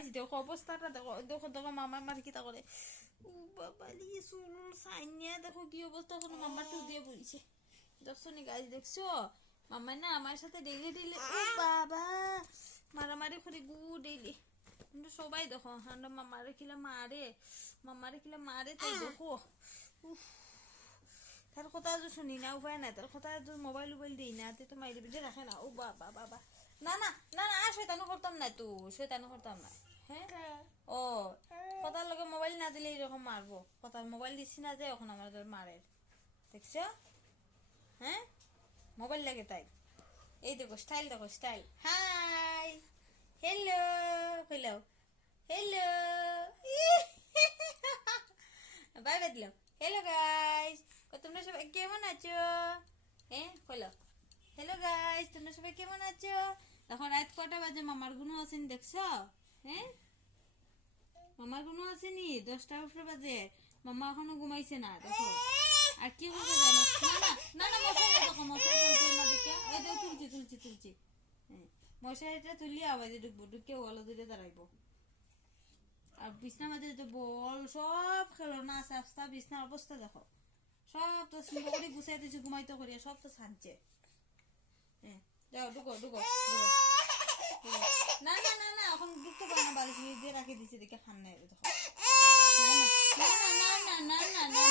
guys দেখো অবস্থাটা দেখো দেখো দেখো মামা আমার কিতা করে ও বাবা লি চুল সাইনিয়া দেখো কি অবস্থা কোনো মামা টু দিয়ে বলছে দেখছো নি গাইজ দেখছো মামা না আমার সাথে ডেইলি ডেইলি ও বাবা মারামারি করে গু ডেইলি কিন্তু সবাই দেখো আমরা মামারে কিলা মারে তাই দেখো তার কথা তো শুনি না উপায় না তার কথা তো মোবাইল দিই না তো মাইরে বেঁধে রাখে না ও বাবা বাবা না না না না শয়তানি করতাম না তো শয়তানি করতাম না হ্যাঁ ও কথার লগে মোবাইল না দিলে এরকম মারবো কথা মোবাইল দিচ্ছি না যে এখন আমাদের মারের দেখছো হ্যাঁ মোবাইল লাগে তাই এই দেখো style hi hello hello hello bye bye দিলাম হ্যালো গাইস তোমরা সবাই কেমন আছো হ্যাঁ হ্যালো হ্যালো গাইস তোমরা সবাই কেমন আছো এখন রাত কটা বাজে মামার গুনো আছেন দেখছো হ্যাঁ মামার গুনো আসেনি 10টা উপরে বাজে মামা এখনো ঘুমাইছে না দেখো আর কি বলতে জানো না না মশারি না দেখে এই দেখো তুলছি মশারিটা তুলি আওয়াজে ঢুকে ওয়ালো ধরে দাঁড়াইবো আর বিছনা মাঝে তো বল সব খেলনা সাফসা বিছনার অবস্থা দেখো সব তো সুন্দর করে গুছাই দিয়েছে ঘুমাইতে করিয়া সব তো ছাড়ছে যাও ঢুকো না না না না এখন ঢুকতে পারে না বালিশ দিয়ে রাখি দিচ্ছে দেখে খান নাই দেখো না না না না না না না